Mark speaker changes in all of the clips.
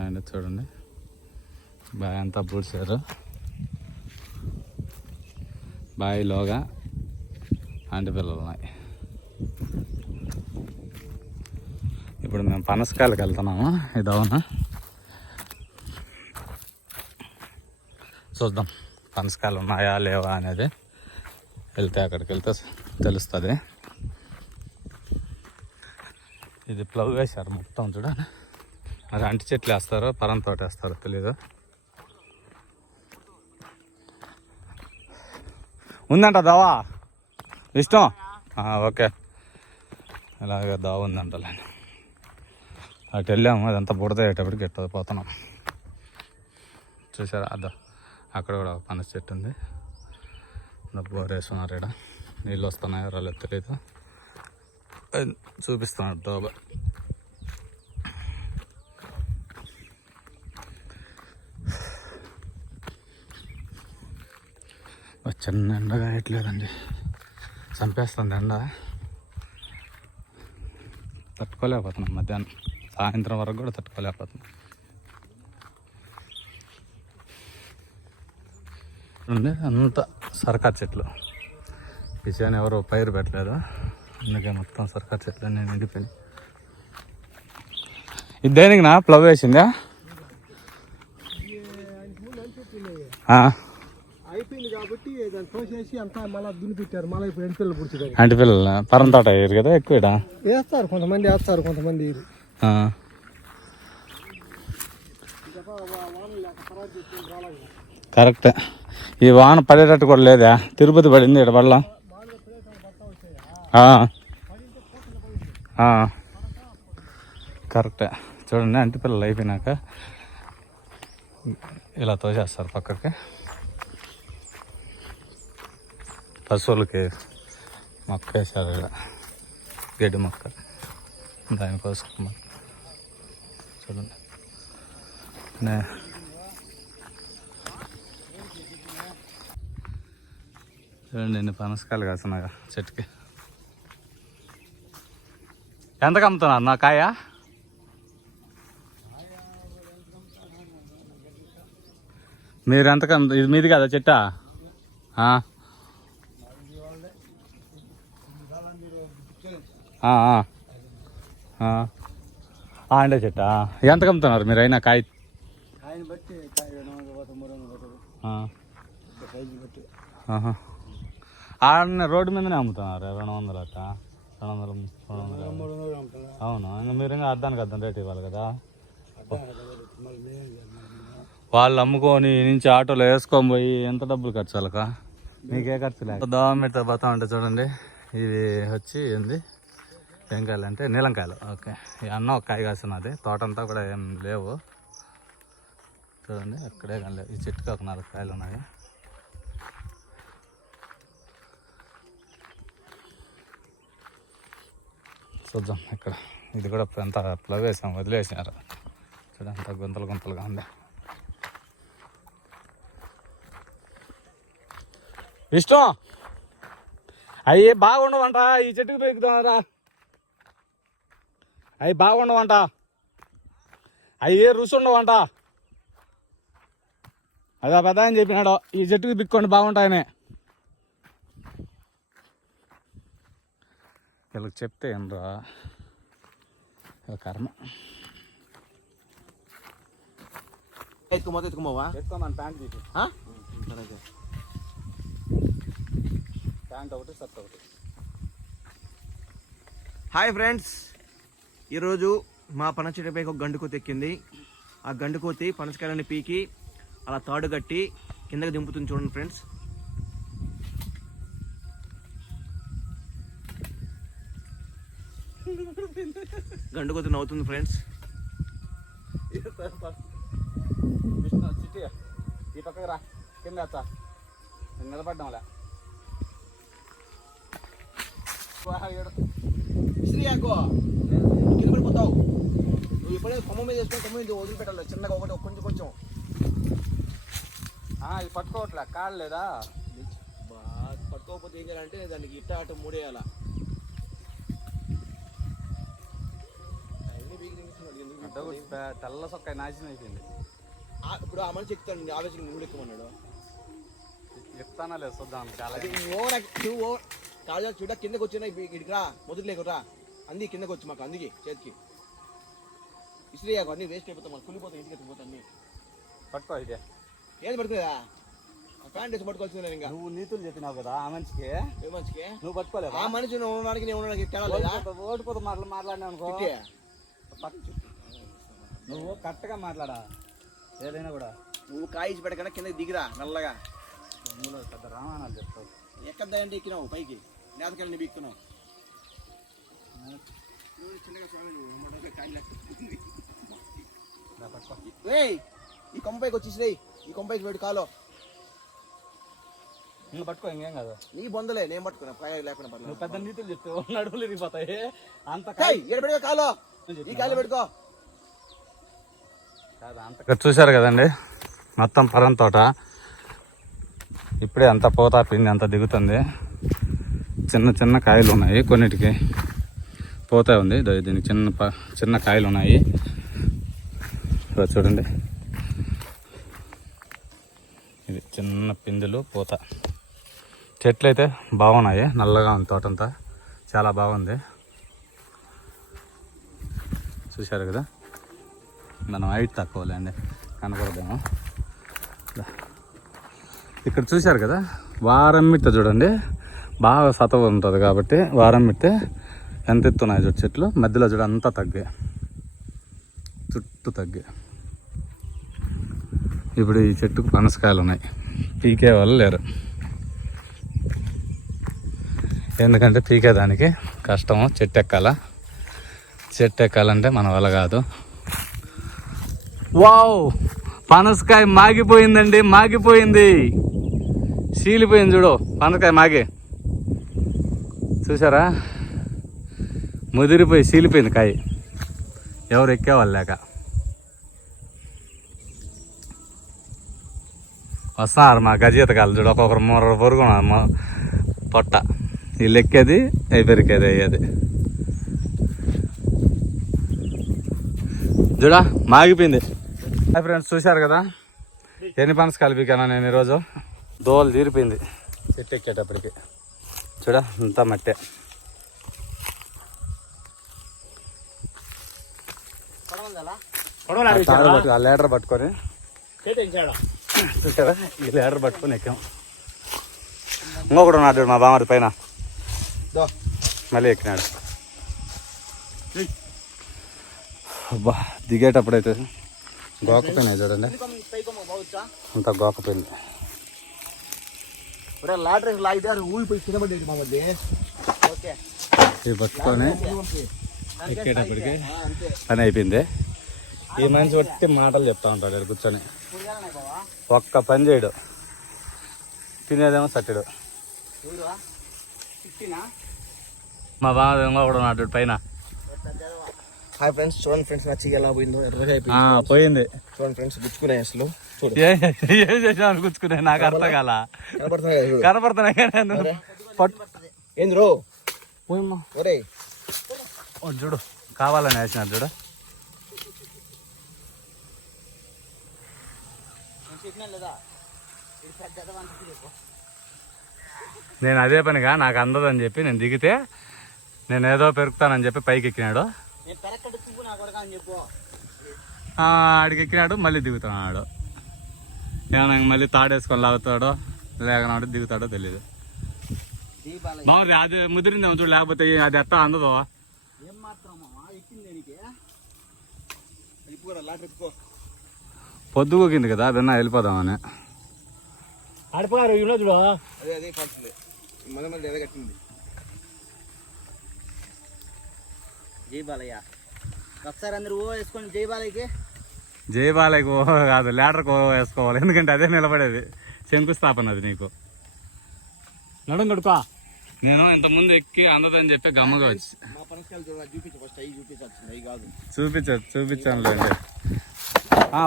Speaker 1: And చూడండి. Bye అంతా పూడ్చారు. బాయిలోగా అంటి పిల్లలు ఉన్నాయి ఇప్పుడు మేము పనసకాయలకు వెళ్తున్నాము. ఇది అవునా? చూద్దాం. పనసకాయలు ఉన్నాయా లేవా అనేది. వెళ్తే అక్కడికి వెళ్తే తెలుస్తుంది. ఇది ప్లవ్ వేశారు మొత్తం చూడండి. అది అంటి చెట్లు వేస్తారో పరం తోట వేస్తారో తెలీదు? ఉందంట దావా? ఇష్టం ఓకే. ఇలాగ దావ ఉందంటలే. అటు వెళ్ళాము అదంతా బుడదయ్యేటప్పటికి ఎట్ట పోతున్నాం. చూసారా? అదా అక్కడ కూడా పనస చెట్టు ఉంది. బోర్ వేస్తున్నారు ఇక్కడ నీళ్ళు వస్తున్నాయో రాలేదు తెలియదు చూపిస్తున్నాడు డోబా చిన్న ఎండగా కాయట్లేదండి. చంపేస్తుంది ఎండ. తట్టుకోలేకపోతున్నాం మధ్యాహ్నం. సాయంత్రం వరకు కూడా తట్టుకోలేకపోతున్నాం. ఉంది అంత సర్కార్ చెట్లు. పిచ్చాని ఎవరు పైరు పెట్టలేదు. అందుకే మొత్తం సర్కార్ చెట్లు నేను నిండిపోయినాయి. ఇది దేనికి నా? ప్లవ్ వేసిందా? ఆ,
Speaker 2: దాన్ని అంతా మళ్ళీ మళ్ళీ ఇప్పుడు
Speaker 1: అంటి పిల్లలు పరం తోట వేయరు కదా ఎక్కువ ఈడ.
Speaker 2: వేస్తారు కొంతమంది వేస్తారు కొంతమంది వేయరు.
Speaker 1: ఆ కరెక్ట్ ఈ వాన పడేటట్టు కూడా లేదా తిరుపతి పడింది ఇక్కడ పడలా ఆ. ఆ. కరెక్టే చూడండి అంటి పిల్లలు అయిపోయినాక ఇలా తోసేస్తారు పక్కకి పశువులకి మొక్క వేసారు ఇలా. గడ్డి మొక్క. దానికోసం చూడండి. నే- చూడండి ఎన్ని పనసకాయలు కాస్తున్నాయి చెట్టుకి. ఎంతకు అమ్ముతున్నారు? నా కాయ? మీరు ఎంతకు ఇది మీది కదా చెట్టా ఆ. ఆ, ఆ. ఆ. ఆ, అండే చెట్టా? ఎంతకు అమ్ముతున్నారు మీరు అయినా కాయ. ఆడనే రోడ్డు మీదనే అమ్ముతున్నారు రెండు వందలు అట్ట. రెండు వందలు రెండు వందలు? అవును? ఇంకా మీరు ఇంకా అద్దానికి అద్దం రేట్ ఇవ్వాలి కదా.
Speaker 2: అర్థం?
Speaker 1: వాళ్ళు అమ్ముకొని నుంచి ఆటోలో వేసుకొని పోయి ఎంత డబ్బులు ఖర్చు వాళ్ళక? మీకే ఖర్చు లేదు దోమతో పోతా ఉంటే చూడండి. ఇది వచ్చి ఏంది? ఏం కాయలు అంటే నీలంకాయలు. ఓకే. అన్న ఒక కాయ కాసినది తోట అంతా కూడా ఏం లేవు. చూడండి అక్కడే కానీ లేవు. ఈ చెట్టుకి ఒక నాలుగు కాయలు ఉన్నాయి. చూద్దాం ఇక్కడ. ఇది కూడా ఎంత ప్లగ్ వేసాం వదిలేసినారు. చూడండి అంత గుంతలు గుంతలుగా ఉంది. ఇష్టం అయ్యి బాగుండవంట ఈ చెట్టుకు పెరుగుతారా అవి బాగుండవంట. అవి రుచి ఉండవంట అదే పెద్ద అని చెప్పినాడు ఈ చెట్టుకు బిక్కోండి బాగుంటాయని వీళ్ళకి చెప్తే వీళ్ళ కర్మ.
Speaker 2: ఎత్తుకో మొత్తం ఎత్తుకోమోవా?
Speaker 1: ఎత్తుకోమని ప్యాంట్ తీసి? ప్యాంట్ ఒకటి షర్ట్ ఒకటి.
Speaker 2: Hi friends. ఈరోజు మా పనచెట్టుపై ఒక గండుకోతి ఎక్కింది. ఆ గండుకోతి పనసకాయలని పీకి అలా తాడు కట్టి కిందకి దింపుతుంది చూడండి ఫ్రెండ్స్. గండుకోతి నవ్వుతుంది ఫ్రెండ్స్.
Speaker 1: ఈ పక్కకి రా కింద వేస్తా నేను నిలబడ్డంలే
Speaker 2: పడిపోతావు నువ్వు ఇప్పుడే కొమ్మ మీద వేసుకొని కొమ్మ మీద వదిలిపెట్టాలి. చిన్నగా ఒకటి కొంచెం కొంచెం.
Speaker 1: ఇది పట్టుకోవట్లే? కాళ్ళు లేదా?
Speaker 2: బా పట్టుకోకపోతే ఏం చేయాలంటే దానికి ఇట్ట అటు మూడేయాల.
Speaker 1: తెల్ల సొక్క నాశనం అయిపోయింది.
Speaker 2: ఇప్పుడు ఆ మనిషి ఎక్కుతాడు ఆవేశంగా నువ్వు ఎక్కుమన్నాడు
Speaker 1: చెప్తానా లేదు చూద్దాం చాలా
Speaker 2: ఓవర్ నువ్వు కాదు చూడ కిందకి వచ్చినా ఇక్కడికి రా మొదటి లేకురా అంది కిందకి వచ్చి మాకు అందుకే చేతికి. ఇస్త్రీ అన్ని వేస్ట్ అయిపోతాం మాకు కుళ్ళిపోతాం ఇంటికి ఎత్తుకుపోతాం అన్ని.
Speaker 1: పట్టుకో ఇదే.
Speaker 2: ఏది పడుతుందా ప్యాంట్ వేసి పట్టుకోవాల్సిందే ఇంకా.
Speaker 1: నువ్వు నీతులు చెప్పినావు కదా ఆ మనిషికి?
Speaker 2: ఏ మనిషికి?
Speaker 1: నువ్వు పట్టుకోలేవా
Speaker 2: ఆ మనిషి నువ్వు ఉండడానికి నేను ఉండడానికి తేడా లేదా?
Speaker 1: ఓడిపోతే మాటలు మాట్లాడినావు అనుకో. పట్టు. నువ్వు కరెక్ట్గా మాట్లాడా? ఏదైనా కూడా.
Speaker 2: నువ్వు కాయిసి పెట్టకుండా కిందకి దిగిరా నల్లగా.
Speaker 1: అందులో పెద్ద రామాయణాలు చెప్తావు.
Speaker 2: ఎక్కద్దంటే ఎక్కినావు పైకి? నేతకెళ్ళి బిక్కున్నావు ఏయ్ ఈ కొంపైకి వచ్చేసి ఈ కొంపైకి వేడు కాలో.
Speaker 1: నువ్వు పట్టుకో ఇంకేం కాదు.
Speaker 2: నీ బొందలే నేను పట్టుకున్నా కాయ లేకుండా
Speaker 1: నువ్వు
Speaker 2: పర్లేదు
Speaker 1: పెద్ద నీతులు చెప్తావు నడువులు ఇరిగిపోతాయి అంత
Speaker 2: ఏయ్, ఈడ పెట్టుకో కాలో. ఈ కాలు పెట్టుకో.
Speaker 1: ఇక్కడ చూశారు కదండి మొత్తం పరం తోట. ఇప్పుడే అంత పోతా పిండి అంత దిగుతుంది. చిన్న చిన్న కాయలు ఉన్నాయి కొన్నిటికి. పోతా ఉంది. దీనికి చిన్న ప- చిన్న కాయలు ఉన్నాయి. ఇలా చూడండి. ఇది చిన్న పిందులు పూత. చెట్లు అయితే బాగున్నాయి. నల్లగా ఉంది తోటంతా. చాలా బాగుంది. చూశారు కదా? మనం హైట్ తక్కువలేండి. కనపడదాము. ఇక్కడ చూశారు కదా? వారం మిట్ట చూడండి. బాగా సతవ ఉంటుంది కాబట్టి వారం మిట్టే ఎంత ఎత్తున్నాయి చూడు చెట్లు? మధ్యలో చూడు అంతా తగ్గే చుట్టూ తగ్గే ఇప్పుడు ఈ చెట్టుకు పనసకాయలు ఉన్నాయి. పీకే వాళ్ళు లేరు. ఎందుకంటే పీకే దానికి కష్టము చెట్టు ఎక్కాల. చెట్టు ఎక్కాలంటే మన వల్ల కాదు. వావ్! పనసకాయ మాగిపోయిందండి మాగిపోయింది. చీలిపోయింది చూడు పనసకాయ మాగి. చూసారా ముదిరిపోయి సీలిపోయింది కాయ. ఎవరు ఎక్కేవాళ్ళు లేక. వస్తున్నారు మా గజీతకాలు చూడు ఒక్కొక్కరు మూర పొరుగున్నారు మా పొట్ట. వీళ్ళు ఎక్కేది అవి పెరికేది అయ్యేది చూడా మాగిపోయింది. హాయ్ ఫ్రెండ్స్ చూశారు కదా? ఎన్ని పనస్ కలిపికానా నేను ఈరోజు? దోలు తీరిపోయింది. చెట్టు ఎక్కేటప్పటికి. చూడ ఇంత మట్టే. తాడు ఆ లీటర్ పట్టుకొని. చూసారా? ఈ లీటర్ పట్టుకొని ఎక్కాం. ఇంకొకడు ఉన్నాడు మా బామరి పైన.
Speaker 2: దో.
Speaker 1: మళ్ళీ ఎక్కినాడు. అబ్బా దిగేటప్పుడైతే గోకపోయినాయి చూడండి. అంత గోకపోయింది. పట్టుకొని ఎక్కేటప్పటికి పని అయిపోయింది. ఈ మనిషి వచ్చి మాటలు చెప్తా ఉంటాడు ఇక్కడ కూర్చొని. ఒక్క పని చేయడు. తినేదేమో సట్టడు. మా బావ ఇంకొకడు ఉన్నాడు పైన.
Speaker 2: హాయ్ ఫ్రెండ్స్ చూడండి ఫ్రెండ్స్ నా చెయ్యి ఎలా పోయిందో? ఎర్రగా అయిపోయింది.
Speaker 1: పోయింది.
Speaker 2: చూడండి ఫ్రెండ్స్ గుచ్చుకున్నాయి అసలు.
Speaker 1: ఏ చేసావు కూర్చుకునే నాకు అర్థం కాల.
Speaker 2: కనపడుతున్నాయి
Speaker 1: కనపడుతున్నాయి కానీ నువ్వు పట్టు.
Speaker 2: ఏంది రో?
Speaker 1: పోయమ్మా.
Speaker 2: ఒరే
Speaker 1: ఓ చూడు. కావాలని వేసినారు చూడు. నేను అదే పనిగా నాకు అందదని చెప్పి నేను దిగితే నేను ఏదో పెరుగుతానని చెప్పి పైకి ఎక్కినాడు. ఆ, ఆడికి ఎక్కినాడు మళ్ళీ దిగుతున్నాడు. ఏమన్నా మళ్ళీ తాడేసుకొని లాగుతాడో లేకనాడు దిగుతాడో తెలియదు బాగుంది అది ముదిరిందేమో చూడు లేకపోతే అది ఎట్టా అందదో.
Speaker 2: ఇప్పుకోరా లాటరీ ఇప్పుకో
Speaker 1: పొద్దుగోకింది కదా విన్నా వెళ్ళిపోదామని.
Speaker 3: ఆడిపోయారు చూడు.
Speaker 2: అదే అదే కట్టింది.
Speaker 3: జై బాలయ్య. ఒకసారి అందరు ఓ వేసుకోండి జై బాలయ్యకి.
Speaker 1: జై బాలయ్యకు ఓ కాదు లేటర్కి ఓ వేసుకోవాలి. ఎందుకంటే అదే నిలబడేది. శంకుస్థాపన అది నీకు.
Speaker 3: నడుం కడుకో.
Speaker 1: నేను ఇంతకుముందు ఎక్కి అందదని చెప్పి గమ్మగా వచ్చి.
Speaker 2: మా పనసకాయలు చూడ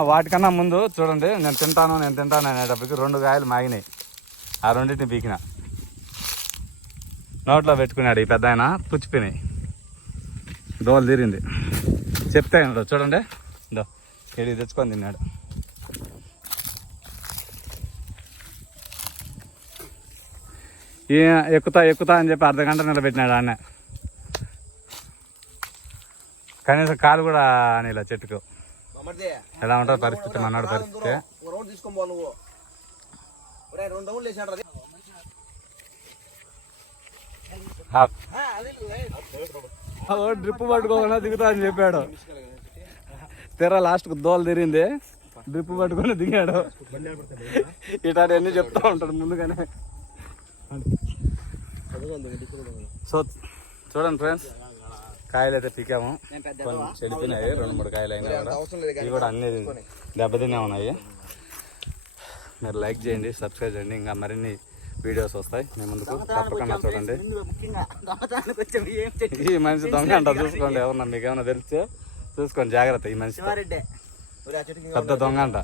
Speaker 1: వాటికన్నా ముందు చూడండి నేను తింటాను నేను తింటాను అనేటప్పటికి రెండు కాయలు మాగినాయి. ఆ రెండింటిని పీకిన. నోట్లో పెట్టుకున్నాడు ఈ పెద్ద ఆయన పుచ్చిపోయినాయి. దోలు తీరింది. చెప్తే చూడండి. దో ఇది తెచ్చుకొని తిన్నాడు. ఈ ఎక్కుతా ఎక్కుతా అని చెప్పి అర్ధ గంట నిలబెట్టినాడు ఆయన కనీసం కాలు కూడా అనిలా చెట్టుకు. ఎలా ఉంటుంది పరిస్థితి? మన్నాడు పరిస్థితి?
Speaker 2: రౌండ్ తీసుకొని పో నువ్వు. ఒరేయ్, రెండు రౌండ్లు వేసాడు రా.
Speaker 1: డ్రిప్ పట్టుకోకుండా దిగుతా అని చెప్పాడు. తెర లాస్ట్కు దోలు తిరిగింది. డ్రిప్ పట్టుకొని దిగాడు. ఇటాడు అన్ని చెప్తా ఉంటాడు ముందుగానే. సో చూడండి ఫ్రెండ్స్. కాయలు అయితే పీకాము కొన్ని చెడిపోయినాయి రెండు మూడు కాయలు అయినా కూడా. ఇవి కూడా అన్ని దెబ్బతినే ఉన్నాయి. మీరు లైక్ చేయండి సబ్స్క్రైబ్ చేయండి. ఇంకా మరిన్ని వీడియోస్ వస్తాయి. మీ ముందుకు తప్పకుండా చూడండి. ఈ మనిషి దొంగ అంట చూసుకోండి ఎవరన్నా మీకు ఏమైనా తెలిస్తే చూసుకోండి జాగ్రత్త ఈ మనిషి పెద్ద దొంగ అంట.